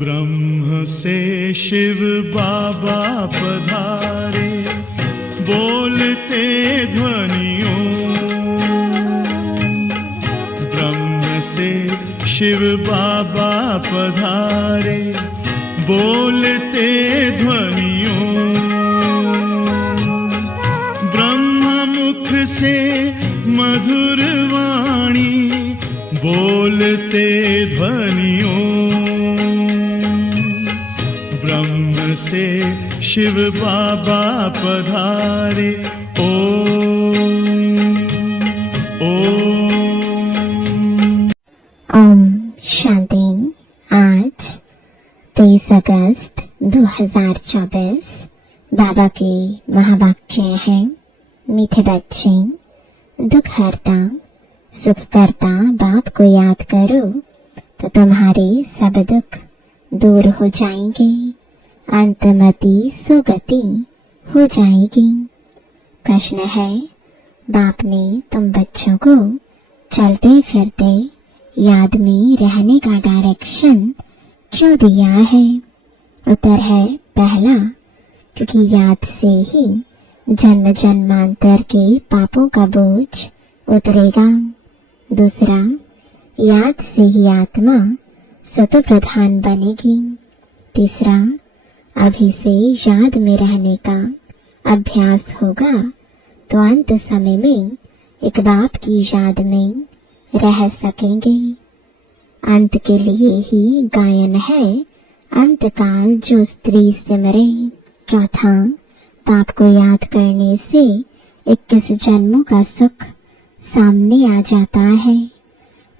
ब्रह्म से शिव बाबा पधारे, बोलते ध्वनियों। ब्रह्म से शिव बाबा पधारे, बोलते ध्वनियों। ब्रह्म मुख से मधुर वाणी, बोलते ध्वनियों। ब्रह्म से शिव बाबा पधारे, ओम शांति। आज 23 अगस्त 2024 बाबा के महावाक्य हैं। मीठे बच्चे, दुख हरता सुख करता बाप को याद करो तो तुम्हारे सब दुख दूर हो जाएंगे, अंतमति सुगति हो जाएगी। प्रश्न है, बाप ने तुम बच्चों को चलते फिरते याद में रहने का डायरेक्शन क्यों दिया है? उत्तर है, पहला, क्योंकि याद से ही जन्म जन्मांतर के पापों का बोझ उतरेगा। दूसरा, याद से ही आत्मा सतो प्रधान बनेगी। तीसरा, अभी से याद में रहने का अभ्यास होगा तो अंत समय में एक बाप की याद में रह सकेंगे। अंत के लिए ही गायन है, अंत काल जो स्त्री सिमरे। चौथा, बाप को याद करने से 21 जन्मों का सुख सामने आ जाता है।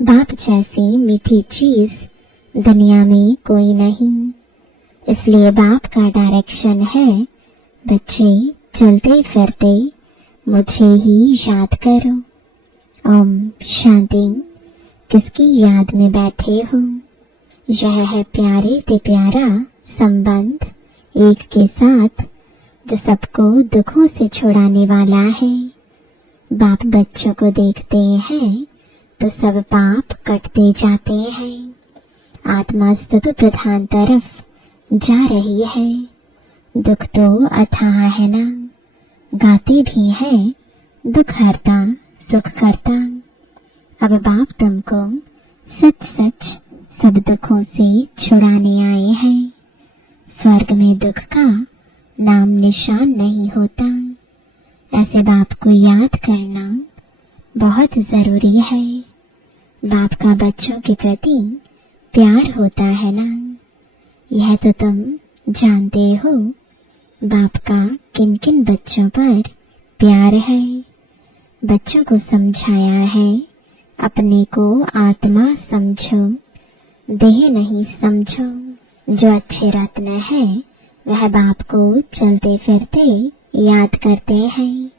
बाप जैसी मीठी चीज दुनिया में कोई नहीं। इसलिए बाप का डायरेक्शन है, बच्चे चलते फिरते मुझे ही याद करो। ओम शांति। किसकी याद में बैठे हो? यह है प्यारे से प्यारा संबंध एक के साथ, जो सबको दुखों से छुड़ाने वाला है। बाप बच्चों को देखते हैं तो सब पाप कटते जाते हैं। आत्मा सतो प्रधान तरफ जा रही है। दुख तो अथाह है ना, गाते भी है, दुख हरता सुख करता। अब बाप तुमको सच सच सब दुखों से छुड़ाने आए हैं। स्वर्ग में दुख का नाम निशान नहीं होता। ऐसे बाप को याद करना बहुत जरूरी है। बाप का बच्चों के प्रति प्यार होता है ना, यह तो तुम जानते हो। बाप का किन किन बच्चों पर प्यार है। बच्चों को समझाया है, अपने को आत्मा समझो, देह नहीं समझो। जो अच्छे रत्न है वह बाप को चलते फिरते याद करते हैं।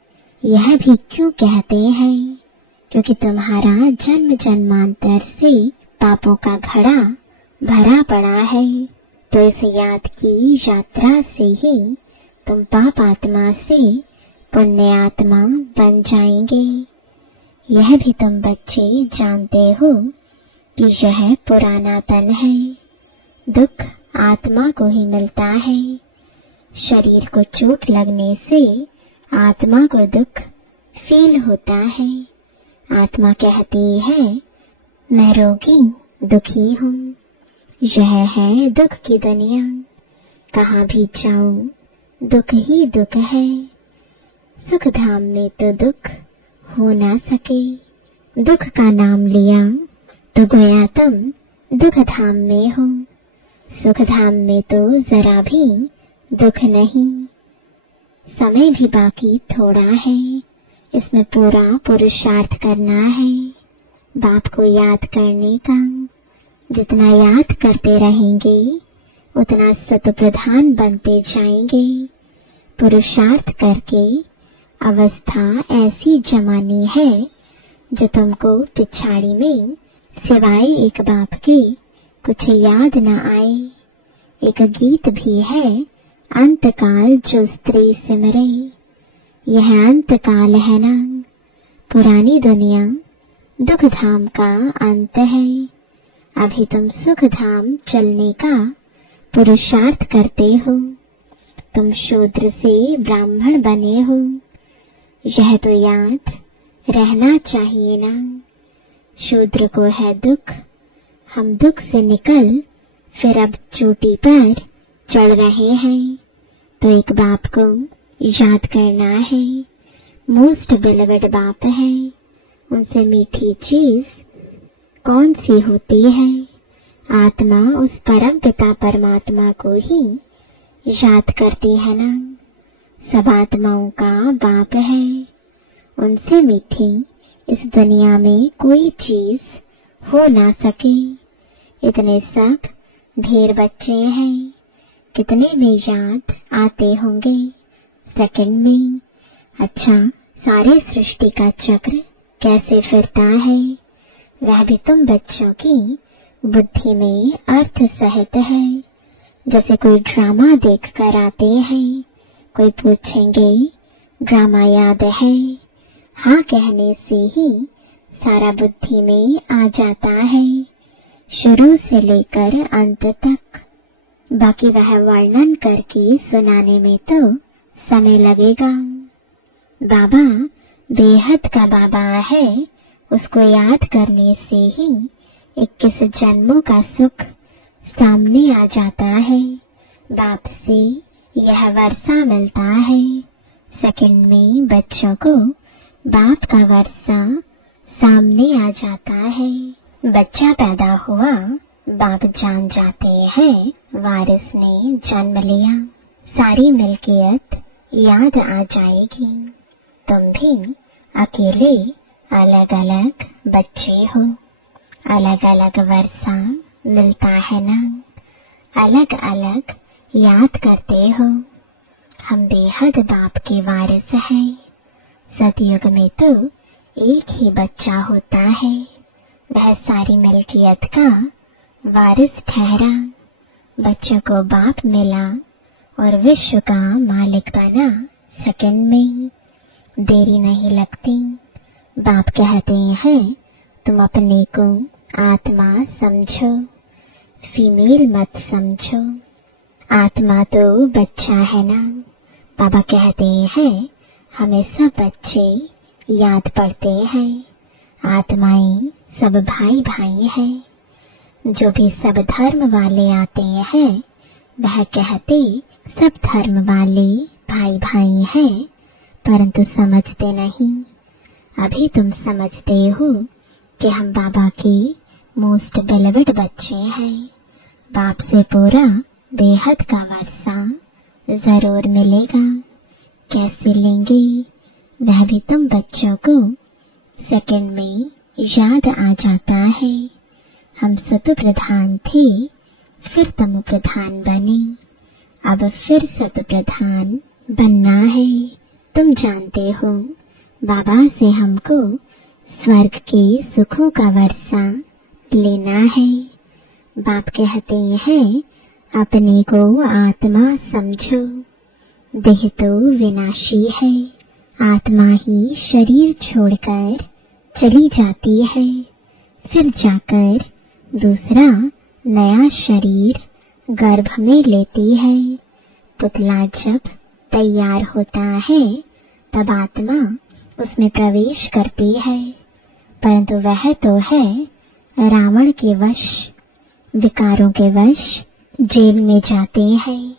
यह भी क्यों कहते हैं? क्योंकि तुम्हारा जन्म जन्मांतर से पापों का घड़ा भरा पड़ा है। तो इस याद की यात्रा से ही तुम पाप आत्मा से पुण्य आत्मा बन जाएंगे। यह भी तुम बच्चे जानते हो कि यह पुराना तन है। दुख आत्मा को ही मिलता है। शरीर को चोट लगने से आत्मा को दुख फील होता है। आत्मा कहती है, मैं रोगी दुखी हूँ। यह है दुख की दुनिया। कहाँ भी जाओ दुख ही दुख है। सुख धाम में तो दुख हो ना सके। दुख का नाम लिया तो गोया तुम दुख धाम में हो। सुख धाम में तो जरा भी दुख नहीं। समय भी बाकी थोड़ा है, इसमें पूरा पुरुषार्थ करना है। बाप को याद करने का जितना याद करते रहेंगे उतना सत प्रधान बनते जाएंगे। पुरुषार्थ करके अवस्था ऐसी जमानी है जो तुमको पिछाड़ी में सिवाय एक बाप के कुछ याद न आए। एक गीत भी है, अंतकाल जो स्त्री सिमरे। यह अंतकाल है ना, पुरानी दुनिया दुख धाम का अंत है। अभी तुम सुख धाम चलने का पुरुषार्थ करते हो। तुम शूद्र से ब्राह्मण बने हो, यह तो याद रहना चाहिए ना। शूद्र को है दुख, हम दुख से निकल फिर अब चोटी पर चढ़ रहे हैं। तो एक बाप को याद करना है, मोस्ट बिलवेड बाप है। उनसे मीठी चीज कौन सी होती है? आत्मा उस परम पिता परमात्मा को ही याद करती है ना। सब आत्माओं का बाप है। उनसे मीठी इस दुनिया में कोई चीज हो ना सके। इतने सब ढेर बच्चे हैं, कितने में याद आते होंगे? सेकंड में। अच्छा, सारे सृष्टि का चक्र कैसे फिरता है वह भी तुम बच्चों की बुद्धि में अर्थ सहित है। जैसे कोई ड्रामा देख कर आते हैं, कोई पूछेंगे ड्रामा याद है? हाँ कहने से ही सारा बुद्धि में आ जाता है, शुरू से लेकर अंत तक। बाकी वह वर्णन करके सुनाने में तो समय लगेगा। बाबा बेहद का बाबा है, उसको याद करने से ही 21 जन्मों का सुख सामने आ जाता है। बाप से यह वर्षा मिलता है। सेकंड में बच्चों को बाप का वर्षा सामने आ जाता है। बच्चा पैदा हुआ, बाप जान जाते हैं वारिस ने जन्म लिया। सारी मिल्कियत याद आ जाएगी। तुम भी अकेले अलग अलग बच्चे हो, अलग अलग वर्षा मिलता है ना, अलग अलग याद करते हो। हम बेहद बाप के वारिस हैं। सतयुग में तो एक ही बच्चा होता है, वह सारी मिल्कियत का वारिस ठहरा। बच्चों को बाप मिला और विश्व का मालिक बना। सेकंड में देरी नहीं लगती। बाप कहते हैं तुम अपने को आत्मा समझो, फीमेल मत समझो। आत्मा तो बच्चा है ना। बाबा कहते हैं हमें सब बच्चे याद पड़ते हैं। आत्माएं सब भाई भाई हैं। जो भी सब धर्म वाले आते हैं वह कहते सब धर्म वाले भाई भाई हैं, परंतु समझते नहीं। अभी तुम समझते हो कि हम बाबा के मोस्ट बेलवेड बच्चे हैं। बाप से पूरा बेहद का वर्षा जरूर मिलेगा। कैसे लेंगे वह भी तुम बच्चों को सेकंड में याद आ जाता है। हम सतु प्रधान थे, फिर तमो प्रधान बने, अब फिर सतु प्रधान बनना है। तुम जानते हो बाबा से हमको स्वर्ग के सुखों का वर्षा लेना है। बाप कहते हैं अपने को आत्मा समझो। देह तो विनाशी है, आत्मा ही शरीर छोड़कर चली जाती है। फिर जाकर दूसरा नया शरीर गर्भ में लेती है। पुतला जब तैयार होता है तब आत्मा उसमें प्रवेश करती है, परंतु वह तो है रावण के वश, विकारों के वश जेल में जाते हैं।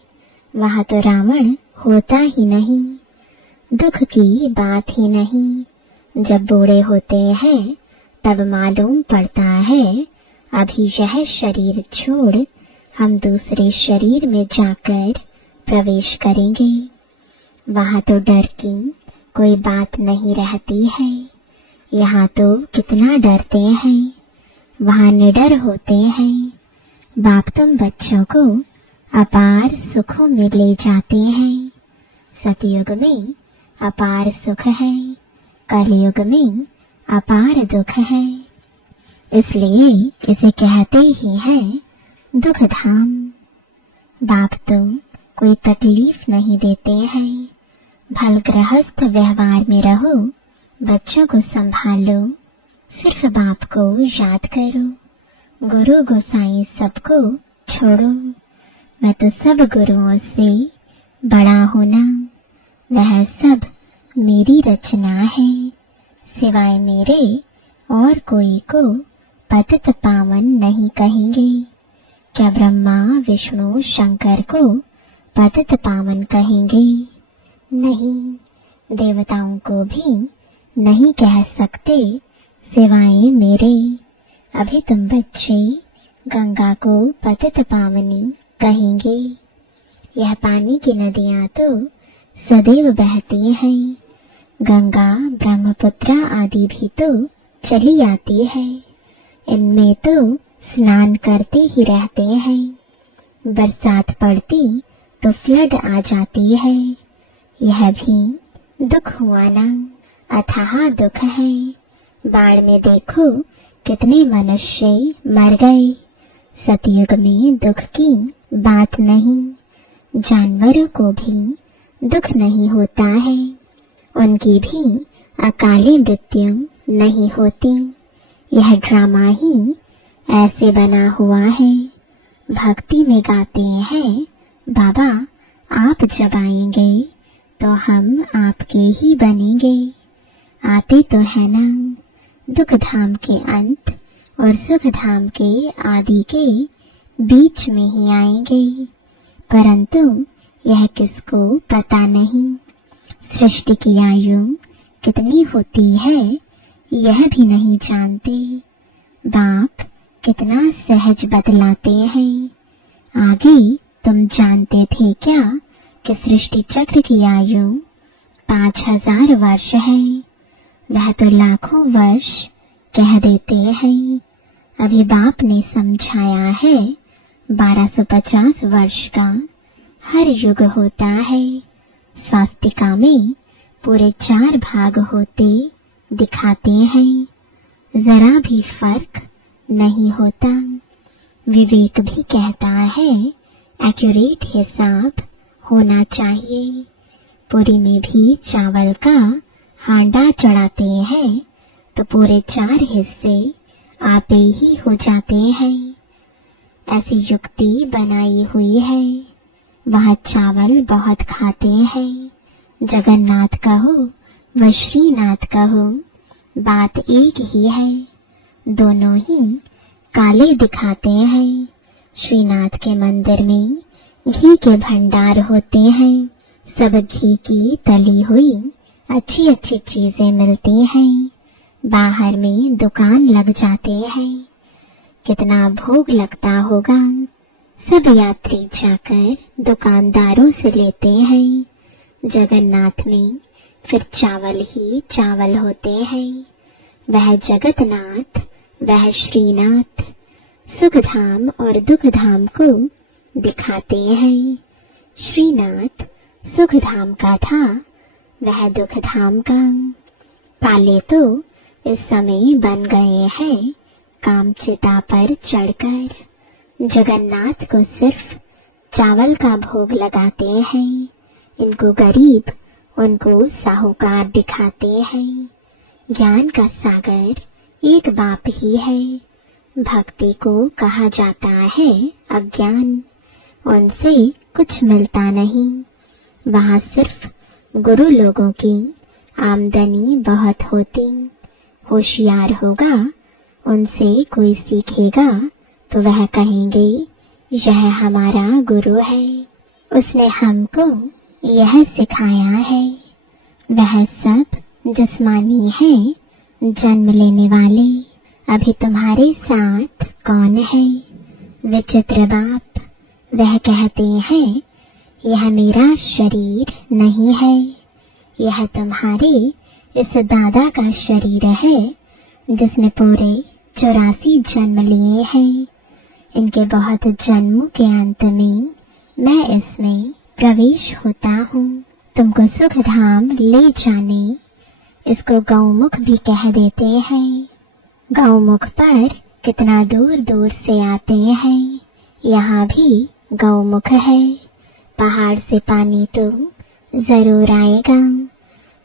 वहां तो रावण होता ही नहीं, दुख की बात ही नहीं। जब बूढ़े होते हैं तब मालूम पड़ता है अभी यह शरीर छोड़ हम दूसरे शरीर में जाकर प्रवेश करेंगे। वहां तो डर की कोई बात नहीं रहती है। यहाँ तो कितना डरते हैं, वहां निडर होते हैं। बाप तुम बच्चों को अपार सुखों में ले जाते हैं। सतयुग में अपार सुख है, कलयुग में अपार दुख है। इसलिए इसे कहते ही हैं दुख धाम। बाप तो कोई तकलीफ नहीं देते हैं। भल गृहस्थ व्यवहार में रहो, बच्चों को संभालो, सिर्फ बाप को याद करो, गुरु गोसाई सबको छोड़ो। मैं तो सब गुरुओं से बड़ा हूँ ना, वह सब मेरी रचना है। सिवाय मेरे और कोई को पतित पावन नहीं कहेंगे। क्या ब्रह्मा विष्णु शंकर को पतित पावन कहेंगे? नहीं, देवताओं को भी नहीं कह सकते सिवाय मेरे। अभी तुम बच्चे गंगा को पतित पावनी कहेंगे। यह पानी की नदियां तो सदैव बहती हैं। गंगा ब्रह्मपुत्र आदि भी तो चली आती है। इनमें तो स्नान करते ही रहते हैं। बरसात पड़ती तो फ्लड आ जाती है। यह भी दुख हुआ ना, अथाह दुख है। बाढ़ में देखो कितने मनुष्य मर गए। सतयुग में दुख की बात नहीं। जानवरों को भी दुख नहीं होता है, उनकी भी अकाली मृत्यु नहीं होती। यह ड्रामा ही ऐसे बना हुआ है। भक्ति में गाते हैं, बाबा आप जब आएंगे तो हम आपके ही बनेंगे। आते तो है ना, दुख धाम के अंत और सुख धाम के आदि के बीच में ही आएंगे, परंतु यह किसको पता नहीं। सृष्टि की आयु कितनी होती है यह भी नहीं जानते। बाप कितना सहज बतलाते हैं। आगे तुम जानते थे क्या कि सृष्टि चक्र की आयु 5000 वर्ष है? वह तो लाखों वर्ष कह देते हैं। अभी बाप ने समझाया है 1250 वर्ष का हर युग होता है। स्वास्तिका में पूरे 4 भाग होते दिखाते हैं। जरा भी फर्क नहीं होता। विवेक भी कहता है एक्यूरेट हिसाब होना चाहिए। पूरी में भी चावल का हांडा चढ़ाते हैं तो पूरे 4 हिस्से आपे ही हो जाते हैं। ऐसी युक्ति बनाई हुई है। वह चावल बहुत खाते हैं। जगन्नाथ कहो व श्रीनाथ कहो, बात एक ही है। दोनों ही काले दिखाते हैं। श्रीनाथ के मंदिर में घी के भंडार होते हैं। सब घी की तली हुई अच्छी अच्छी चीजें मिलती हैं। बाहर में दुकान लग जाते हैं। कितना भोग लगता होगा। सब यात्री जाकर दुकानदारों से लेते हैं। जगन्नाथ में फिर चावल ही चावल होते हैं। वह जगतनाथ, वह श्रीनाथ सुख धाम और दुख धाम को दिखाते हैं। श्रीनाथ सुख धाम का था, वह दुख धाम का। पाले तो इस समय बन गए हैं कामचिता पर चढ़कर। जगन्नाथ को सिर्फ चावल का भोग लगाते हैं। इनको गरीब, उनको साहूकार दिखाते हैं। ज्ञान का सागर एक बाप ही है। भक्ति को कहा जाता है अज्ञान। उनसे कुछ मिलता नहीं। वहाँ सिर्फ गुरु लोगों की आमदनी बहुत होती। होशियार होगा, उनसे कोई सीखेगा तो वह कहेंगे यह हमारा गुरु है, उसने हमको यह सिखाया है। वह सब जिस्मानी है, जन्म लेने वाले। अभी तुम्हारे साथ कौन है? विचित्र बाप। वह कहते हैं यह मेरा शरीर नहीं है, यह तुम्हारे इस दादा का शरीर है जिसने पूरे 84 जन्म लिए हैं। इनके बहुत जन्मों के अंत में मैं इसमें प्रवेश होता हूँ। तुमको सुख धाम ले जाने, इसको गौमुख भी कह देते हैं। गौमुख पर कितना दूर दूर से आते हैं, यहाँ भी गौमुख है। पहाड़ से पानी तो जरूर आएगा,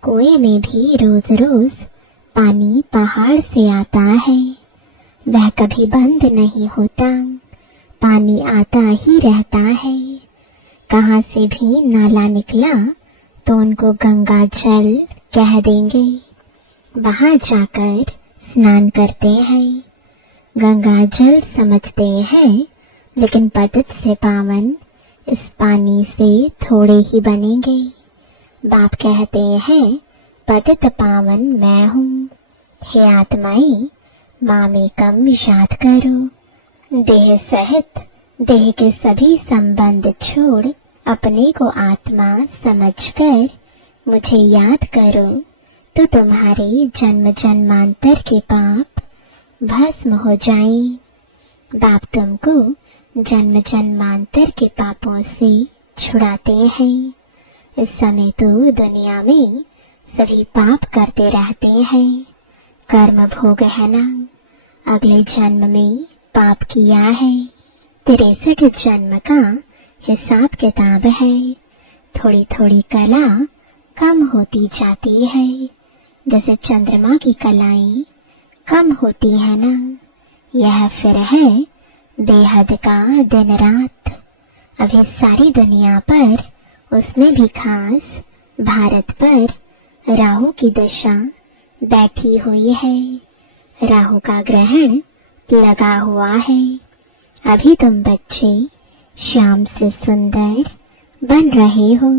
कुएं में भी रोज रोज पानी पहाड़ से आता है, वह कभी बंद नहीं होता, पानी आता ही रहता है। कहाँ से भी नाला निकला तो उनको गंगा जल कह देंगे, वहां जाकर स्नान करते हैं। गंगा जल समझते हैं, लेकिन पतित से पावन इस पानी से थोड़े ही बनेंगे। बाप कहते हैं पतित पावन मैं हूँ, हे आत्माएं मामेकम याद करो। देह सहित देह के सभी संबंध छोड़ अपने को आत्मा समझकर मुझे याद करो, तो तुम्हारे जन्म जन्मांतर के पाप भस्म हो जाएं। बाप तुमको जन्म जन्मांतर के पापों से छुड़ाते हैं। इस समय तो दुनिया में सभी पाप करते रहते हैं, कर्म भोग है ना। अगले जन्म में पाप किया है, 63 जन्म का हिसाब किताब है। थोड़ी थोड़ी कला कम होती जाती है, जैसे चंद्रमा की कलाएं कम होती है ना। यह फिर है बेहद का दिन रात। अभी सारी दुनिया पर, उसमें भी खास भारत पर राहु की दशा बैठी हुई है। राहु का ग्रहण लगा हुआ है। अभी तुम बच्चे श्याम से सुंदर बन रहे हो,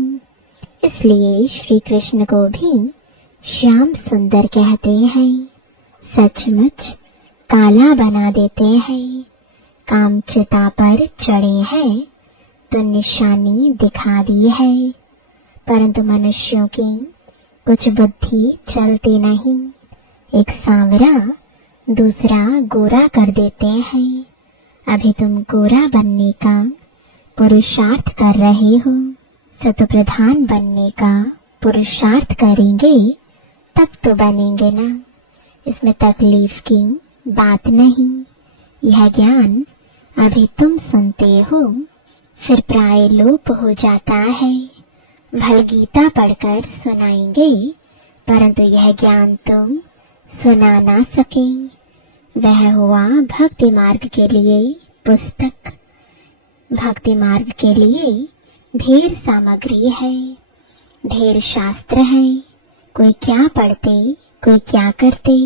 इसलिए श्री कृष्ण को भी श्याम सुंदर कहते हैं। सचमुच काला बना देते हैं। काम चिता पर चढ़े हैं तो निशानी दिखा दी है, परंतु मनुष्यों की कुछ बुद्धि चलती नहीं। एक सांवरा दूसरा गोरा कर देते हैं। अभी तुम गोरा बनने का पुरुषार्थ कर रहे हो, सतप्रधान बनने का पुरुषार्थ करेंगे तब तो बनेंगे ना। इसमें तकलीफ की बात नहीं। यह ज्ञान अभी तुम सुनते हो, फिर प्राय लोप हो जाता है। भल गीता पढ़कर सुनाएंगे, परंतु यह ज्ञान तुम सुना ना सके। वह हुआ भक्ति मार्ग के लिए पुस्तक। भक्ति मार्ग के लिए ढेर सामग्री है, ढेर शास्त्र है। कोई क्या पढ़ते, कोई क्या करते।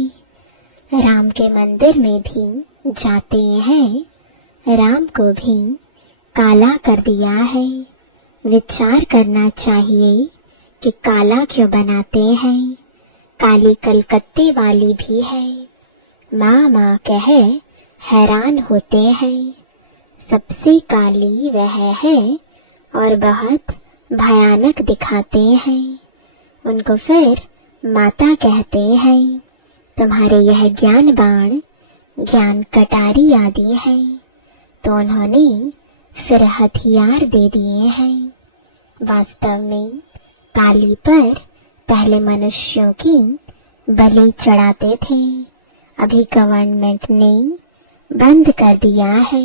राम के मंदिर में भी जाते हैं, राम को भी काला कर दिया है। विचार करना चाहिए कि काला क्यों बनाते हैं। काली कलकत्ते वाली भी है, माँ माँ कहे हैरान होते हैं। सबसे काली वह है और बहुत भयानक दिखाते हैं। उनको फिर माता कहते हैं। तुम्हारे यह ज्ञान बाण, ज्ञान कटारी आदि है, तो उन्होंने फिर हथियार दे दिए हैं। वास्तव में काली पर पहले मनुष्यों की बलि चढ़ाते थे, अभी गवर्नमेंट ने बंद कर दिया है।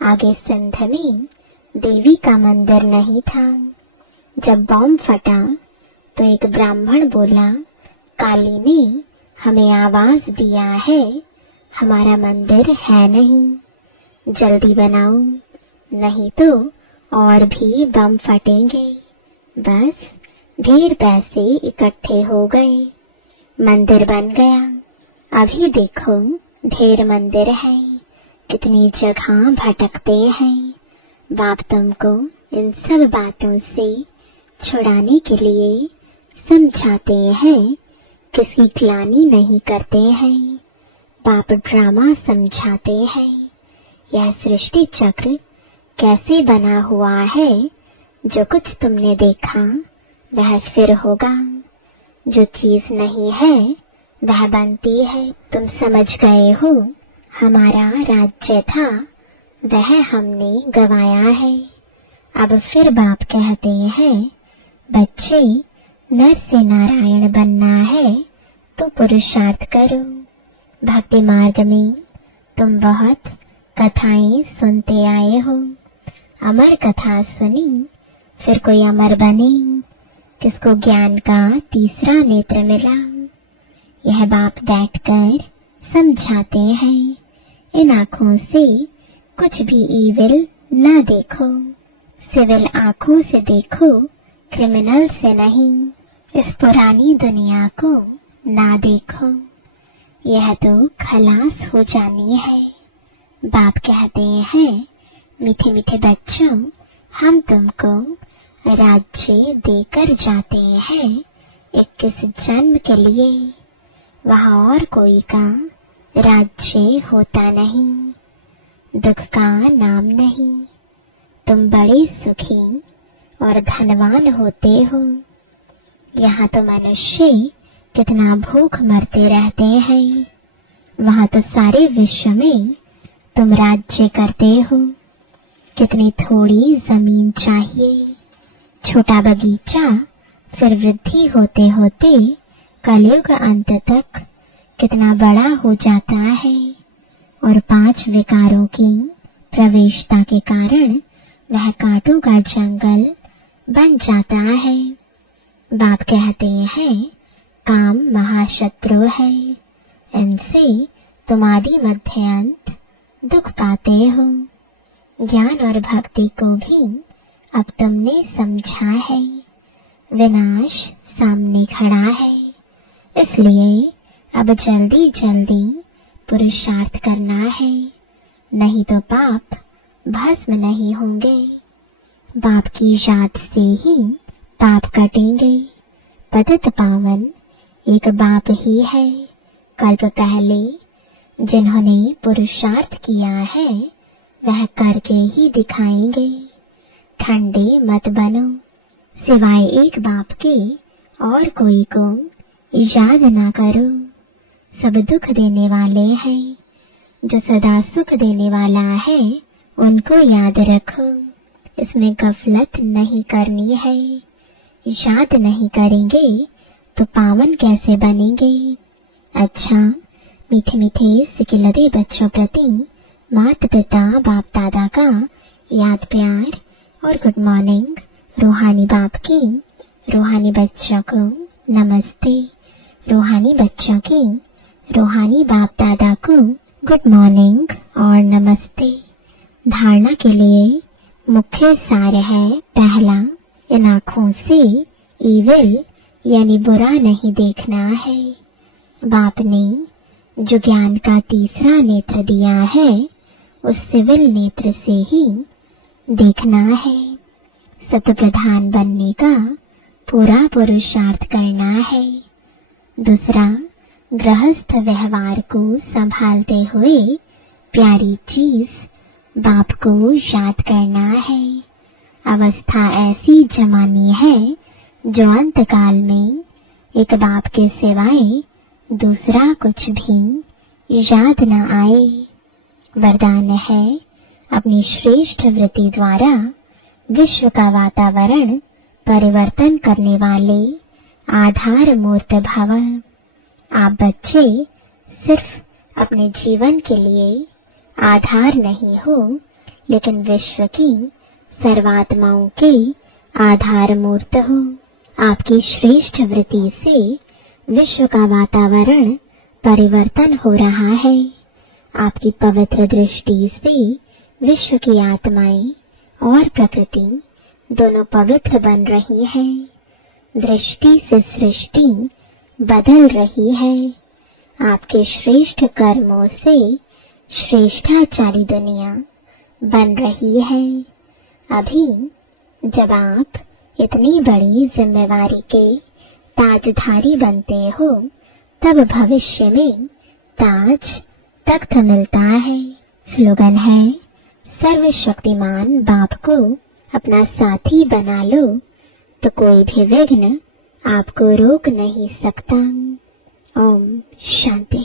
आगे सिंध में देवी का मंदिर नहीं था। जब बॉम्ब फटा तो एक ब्राह्मण बोला, काली ने हमें आवाज दिया है, हमारा मंदिर है नहीं, जल्दी बनाओ, नहीं तो और भी बम फटेंगे। बस ढेर पैसे इकट्ठे हो गए, मंदिर बन गया। अभी देखो ढेर मंदिर है, कितनी जगह भटकते हैं। बाप तुमको इन सब बातों से छुड़ाने के लिए समझाते हैं, किसी ग्लानि नहीं करते हैं। बाप ड्रामा समझाते हैं। यह सृष्टि चक्र कैसे बना हुआ है, जो कुछ तुमने देखा वह फिर होगा, जो चीज नहीं है वह बनती है। तुम समझ गए हो, हमारा राज्य था वह हमने गवाया है। अब फिर बाप कहते हैं, बच्चे, नर से नारायण बनना है तो पुरुषार्थ करो। भक्ति मार्ग में तुम बहुत कथाएं सुनते आए हो। अमर कथा सुनी, फिर कोई अमर बने, किसको ज्ञान का तीसरा नेत्र मिला। यह बाप बैठकर समझाते हैं, इन आँखों से कुछ भी ईविल न देखो, सिविल आँखों से देखो, क्रिमिनल से नहीं। इस पुरानी दुनिया को ना देखो, यह तो खलास हो जानी है। बाप कहते हैं, मीठे मीठे बच्चों, हम तुमको राज्य देकर जाते हैं 21 जन्म के लिए। वहाँ और कोई का राज्य होता नहीं, दुख का नाम नहीं। तुम बड़े सुखी और धनवान होते हो। यहाँ तो मनुष्य कितना भूख मरते रहते हैं, वहाँ तो सारे विश्व में तुम राज्य करते हो। कितनी थोड़ी जमीन चाहिए, छोटा बगीचा, फिर वृद्धि होते होते कलयुग अंत तक कितना बड़ा हो जाता है। और 5 विकारों की प्रवेशता के कारण वह कांटों का जंगल बन जाता है। बाप कहते हैं, काम महाशत्रु है, इनसे तुम आदि मध्य अंत दुख पाते हो। ज्ञान और भक्ति को भी अब तुमने समझा है, विनाश सामने खड़ा है। इसलिए अब जल्दी जल्दी पुरुषार्थ करना है, नहीं तो पाप भस्म नहीं होंगे। बाप की याद से ही पाप कटेंगे। पतित पावन एक बाप ही है। कल्प पहले जिन्होंने पुरुषार्थ किया है वह करके ही दिखाएंगे। ठंडे मत बनो, सिवाय एक बाप के और कोई को याद ना करो। सब दुख देने वाले हैं, जो सदा सुख देने वाला है उनको याद रखो। इसमें गफलत नहीं करनी है। याद नहीं करेंगे तो पावन कैसे बनेंगे। अच्छा, मीठे मीठे सिकिलरे बच्चों प्रति माता पिता बाप दादा का याद प्यार और गुड मॉर्निंग। रूहानी बाप की रूहानी बच्चों को नमस्ते। रूहानी बच्चों की रूहानी बाप दादा को गुड मॉर्निंग और नमस्ते। धारणा के लिए मुख्य सार है, पहला, इन आँखों से ईविल यानी बुरा नहीं देखना है। बाप ने जो ज्ञान का तीसरा नेत्र दिया है उस सिविल नेत्र से ही देखना है। सत्य प्रधान बनने का पूरा पुरुषार्थ करना है। दूसरा, गृहस्थ व्यवहार को संभालते हुए प्यारी चीज बाप को याद करना है। अवस्था ऐसी जमानी है जो अंतकाल में एक बाप के सिवाय दूसरा कुछ भी याद न आए। वरदान है, अपनी श्रेष्ठ वृत्ति द्वारा विश्व का वातावरण परिवर्तन करने वाले आधार मूर्त भव। आप बच्चे सिर्फ अपने जीवन के लिए आधार नहीं हो, लेकिन विश्व की सर्वात्माओं के आधार मूर्त हो। आपकी श्रेष्ठ वृत्ति से विश्व का वातावरण परिवर्तन हो रहा है। आपकी पवित्र दृष्टि से विश्व की आत्माएं और प्रकृति दोनों पवित्र बन रही है। दृष्टि से सृष्टि बदल रही है। आपके श्रेष्ठ कर्मों से श्रेष्ठाचारी दुनिया बन रही है। अभी जब आप इतनी बड़ी जिम्मेवारी के ताजधारी बनते हो, तब भविष्य में ताज तख्त मिलता है। स्लोगन है, सर्वशक्तिमान बाप को अपना साथी बना लो तो कोई भी विघ्न आपको रोक नहीं सकता। ओम शांति।